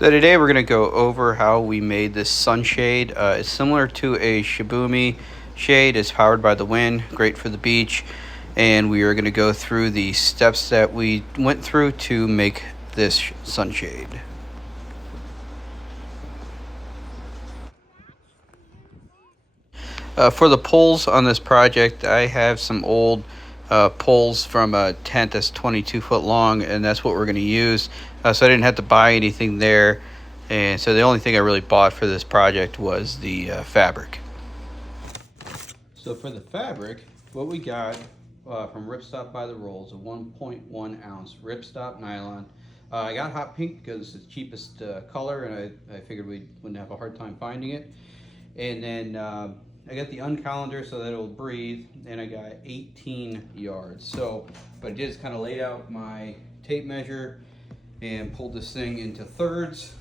So today we're going to go over how we made this sunshade. It's similar to a Shibumi shade. It's powered by the wind, great for the beach. And we are going to go through the steps that we went through to make this sunshade. For the poles on this project, I have some old poles from a tent that's 22 foot long, and that's what we're going to use. So I didn't have to buy anything there, and so the only thing I really bought for this project was the fabric. So for the fabric, what we got from Ripstop by the Roll is a 1.1 ounce Ripstop nylon. I got hot pink because it's the cheapest color, and I figured we wouldn't have a hard time finding it. And then I got the uncolander so that it'll breathe, and I got 18 yards. So what I did is kind of laid out my tape measure and pulled this thing into thirds,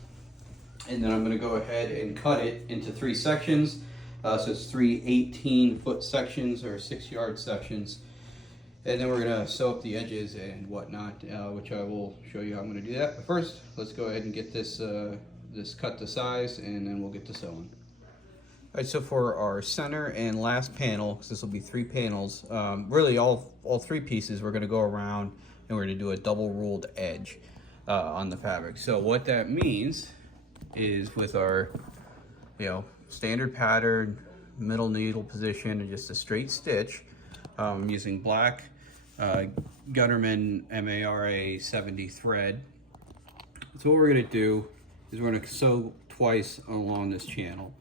and then I'm going to go ahead and cut it into 3 sections. So it's 3 18-foot sections or 6-yard sections, and then we're going to sew up the edges and whatnot, which I will show you how I'm going to do that. But first, let's go ahead and get this this cut to size, and then we'll get to sewing. All right, so for our center and last panel, because this will be 3 panels, really all 3 pieces, we're going to go around and we're going to do a double ruled edge on the fabric. So what that means is with our, standard pattern, middle needle position, and just a straight stitch, I'm using black Gunnerman MARA 70 thread. So what we're going to do is we're going to sew twice along this channel.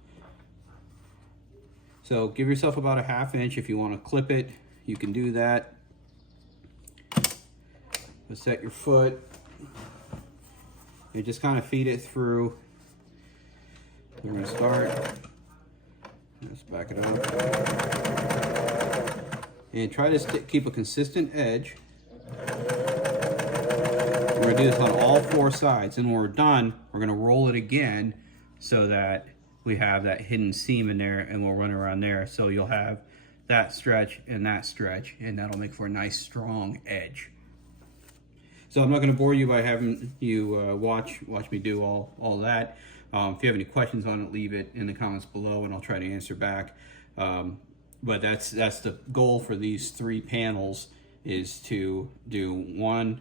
So give yourself about a 1/2 inch. If you want to clip it, you can do that. Set your foot. You just kind of feed it through. We're going to start. Let's back it up. And try to keep a consistent edge. We're going to do this on all 4 sides. And when we're done, we're going to roll it again so that we have that hidden seam in there, and we'll run around there. So you'll have that stretch, and that'll make for a nice strong edge. So I'm not going to bore you by having you watch me do all that. If you have any questions on it, leave it in the comments below, and I'll try to answer back. But that's the goal for these 3 panels, is to do 1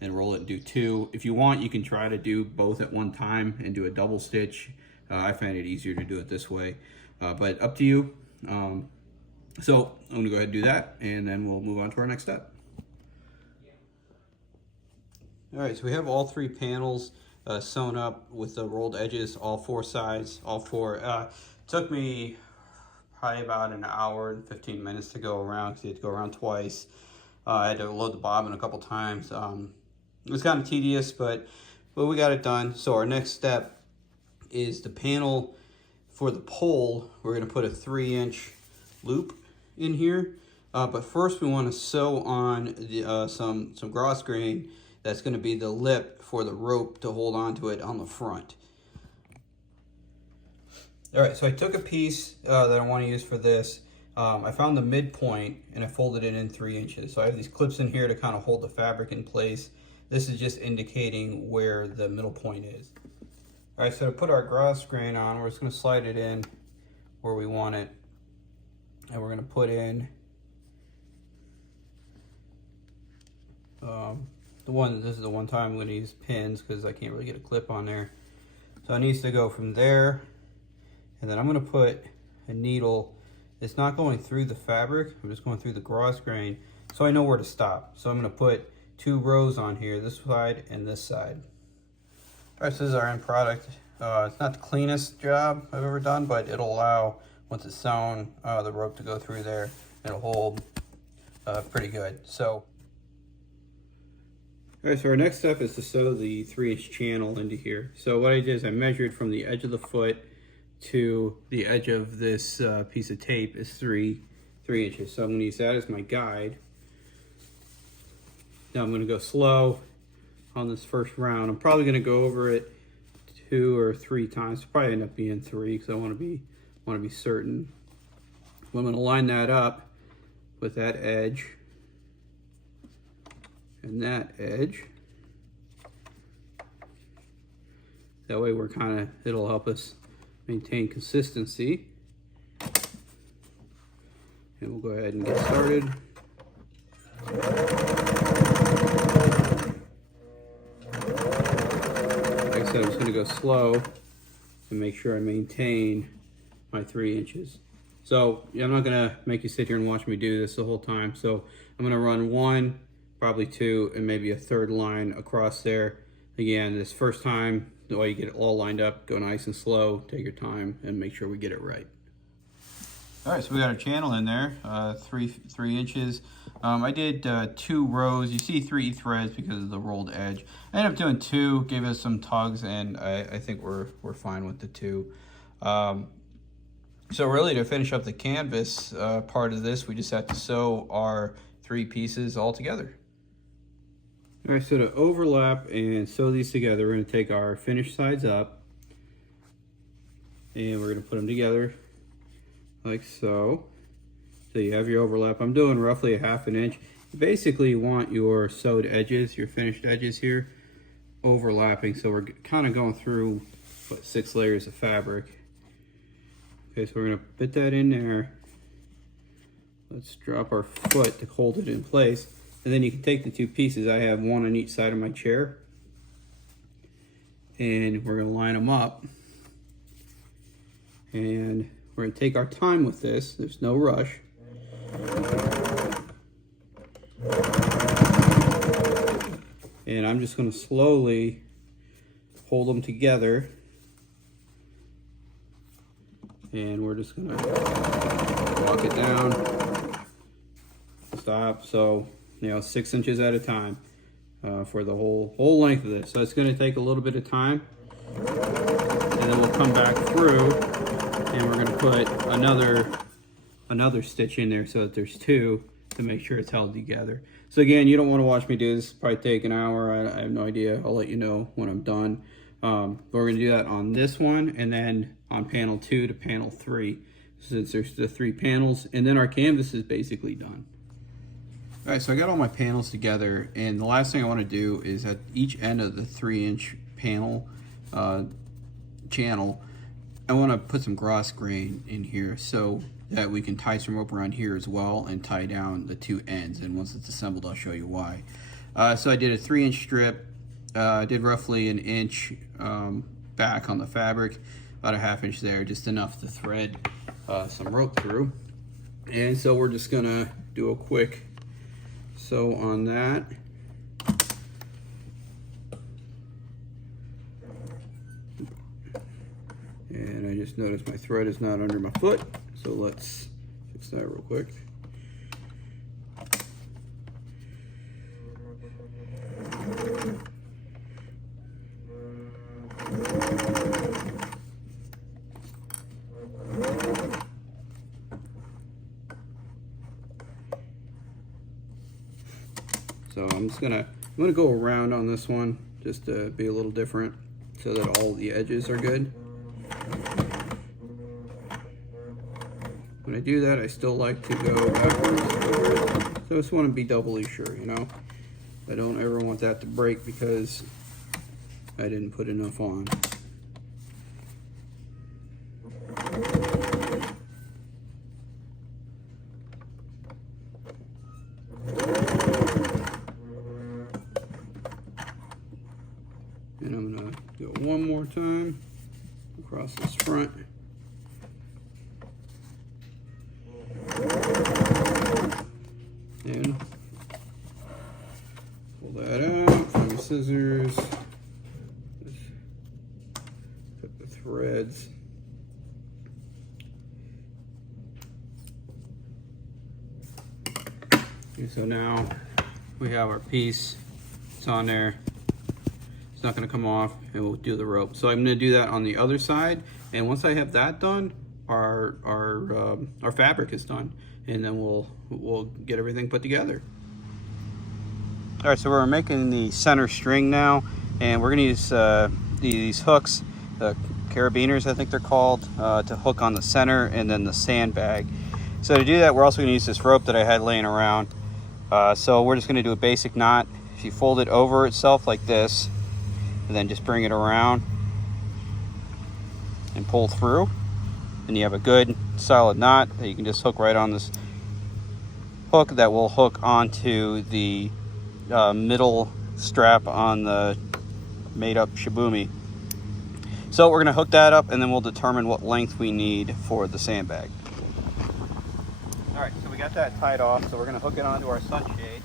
and roll it and do 2. If you want, you can try to do both at one time and do a double stitch. I find it easier to do it this way, but up to you. So I'm going to go ahead and do that, and then we'll move on to our next step. All right, so we have all 3 panels sewn up with the rolled edges, all 4 sides, all 4. Took me probably about an hour and 15 minutes to go around, because you had to go around twice. I had to load the bobbin a couple times. It was kind of tedious, but we got it done. So our next step is the panel for the pole. We're going to put a 3-inch loop in here, but first we want to sew on the, some gross grain. That's going to be the lip for the rope to hold onto it on the front. All right, so I took a piece that I want to use for this. I found the midpoint and I folded it in 3 inches. So I have these clips in here to kind of hold the fabric in place. This is just indicating where the middle point is. All right, so to put our gross grain on, we're just going to slide it in where we want it. And we're going to put in this is the one time I'm going to use pins, because I can't really get a clip on there. So it needs to go from there. And then I'm going to put a needle. It's not going through the fabric. I'm just going through the gross grain, so I know where to stop. So I'm going to put 2 rows on here, this side and this side. All right, so this is our end product. It's not the cleanest job I've ever done, but it'll allow, once it's sewn, the rope to go through there. It'll hold pretty good. So, all right, so our next step is to sew the 3-inch channel into here. So what I did is I measured from the edge of the foot to the edge of this piece of tape is 3 inches. So I'm going to use that as my guide. Now I'm going to go slow on this first round. I'm probably going to go over it 2 or 3 times. It'll probably end up being 3, because I want to be certain. I'm going to line that up with that edge and that edge. That way it'll help us maintain consistency. And we'll go ahead and get started. Like I said, I'm just gonna go slow and make sure I maintain my 3 inches. So yeah, I'm not gonna make you sit here and watch me do this the whole time. So I'm gonna run 1, probably 2, and maybe a 3rd line across there. Again, this first time, the way you get it all lined up, go nice and slow, take your time, and make sure we get it right. All right, so we got our channel in there, 3 inches. I did 2 rows. You see 3 threads because of the rolled edge. I ended up doing 2, gave us some tugs, and I think we're fine with the 2. So really, to finish up the canvas part of this, we just have to sew our 3 pieces all together. All right, so to overlap and sew these together, we're going to take our finished sides up, and we're going to put them together like so. So you have your overlap. I'm doing roughly a 1/2 inch. Basically, you want your sewed edges, your finished edges here, overlapping. So we're kind of going through, 6 layers of fabric. Okay, so we're going to put that in there. Let's drop our foot to hold it in place. And then you can take the 2 pieces. I have 1 on each side of my chair. And we're going to line them up. And we're going to take our time with this. There's no rush. And I'm just going to slowly hold them together. And we're just going to walk it down. Stop. So, 6 inches at a time for the whole length of this. So it's going to take a little bit of time, and then we'll come back through, and we're going to put another stitch in there so that there's 2 to make sure it's held together. So again, you don't want to watch me do this. Probably take an hour. I have no idea. I'll let you know when I'm done. But we're going to do that on this one, and then on panel 2 to panel 3, since there's the 3 panels, and then our canvas is basically done. All right, so I got all my panels together, and the last thing I want to do is at each end of the 3-inch panel channel, I want to put some gross grain in here so that we can tie some rope around here as well and tie down the 2 ends. And once it's assembled, I'll show you why. So I did a 3-inch strip. I did roughly 1 inch back on the fabric, about a 1/2 inch there, just enough to thread some rope through. And so we're just gonna do a quick sew on that. And I just noticed my thread is not under my foot, so let's fix that real quick. So I'm gonna go around on this one just to be a little different so that all the edges are good. When I do that, I still like to go backwards over it. So I just want to be doubly sure, I don't ever want that to break because I didn't put enough on. And I'm gonna go one more time across this front. And pull that out, find your scissors, cut the threads. Okay, so now we have our piece, it's on there. It's not going to come off, and we'll do the rope. So I'm going to do that on the other side, and once I have that done, our fabric is done, and then we'll get everything put together. All right, so we're making the center string now, and we're going to use these hooks, the carabiners I think they're called, to hook on the center and then the sandbag. So to do that, we're also going to use this rope that I had laying around. So we're just going to do a basic knot. If you fold it over itself like this, and then just bring it around, and pull through, and you have a good solid knot that you can just hook right on this hook that will hook onto the middle strap on the made up Shibumi. So we're going to hook that up, and then we'll determine what length we need for the sandbag. All right, so we got that tied off, so we're going to hook it onto our sunshade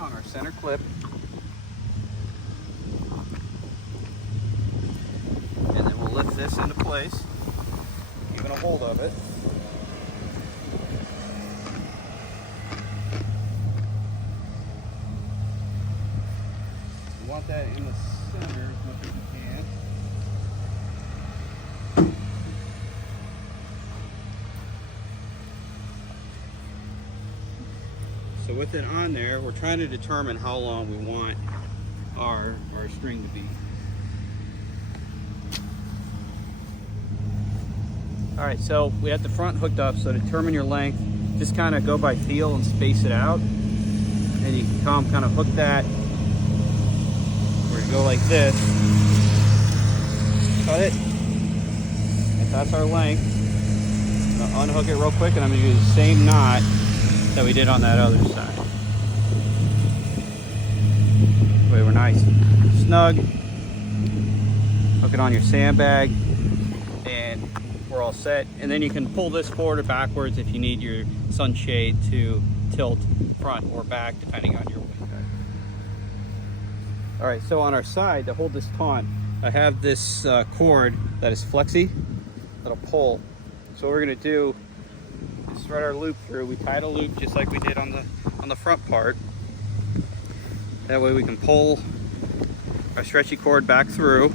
on our center clip. And then we'll lift this into place, keeping a hold of it. You want that in the center as much as you can. So with it on there, we're trying to determine how long we want our string to be. All right, so we have the front hooked up, so to determine your length, just kind of go by feel and space it out. And you can come kind of hook that. We're gonna go like this. Cut it. If that's our length, I'm gonna unhook it real quick, and I'm gonna do the same knot that we did on that other side. Way we're nice, snug. Hook it on your sandbag, and we're all set. And then you can pull this forward or backwards if you need your sunshade to tilt front or back, depending on your wind. All right, so on our side, to hold this taut, I have this cord that is flexi, that'll pull. So what we're gonna do is thread our loop through. We tied a loop just like we did on the front part. That way we can pull our stretchy cord back through.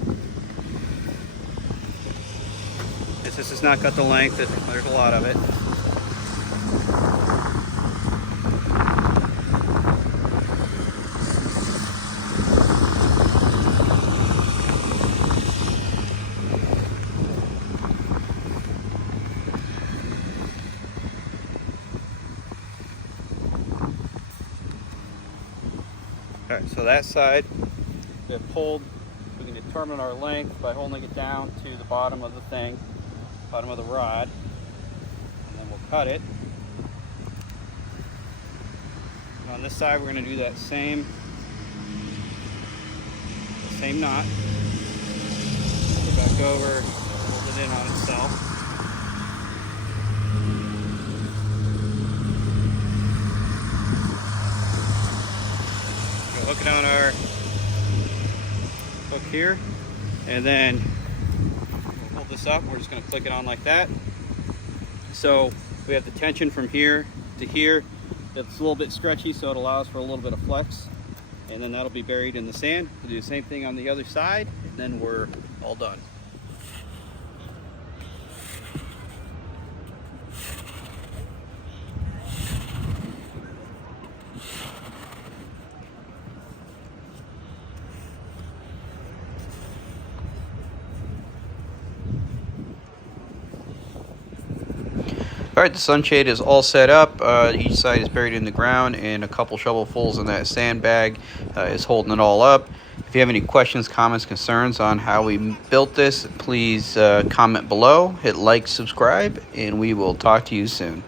This has not got the length, there's a lot of it. All right, so that side, we have pulled. We can determine our length by holding it down to the bottom of the thing, bottom of the rod, and then we'll cut it. And on this side, we're going to do that same knot. Go back over, hold it in on itself. Hook it on our hook here, and then we'll hold this up. We're just going to click it on like that. So we have the tension from here to here. It's a little bit stretchy, so it allows for a little bit of flex, and then that'll be buried in the sand. We'll do the same thing on the other side, and then we're all done. All right, the sunshade is all set up. Each side is buried in the ground, and a couple shovelfuls in that sandbag is holding it all up. If you have any questions, comments, concerns on how we built this, please comment below, hit like, subscribe, and we will talk to you soon.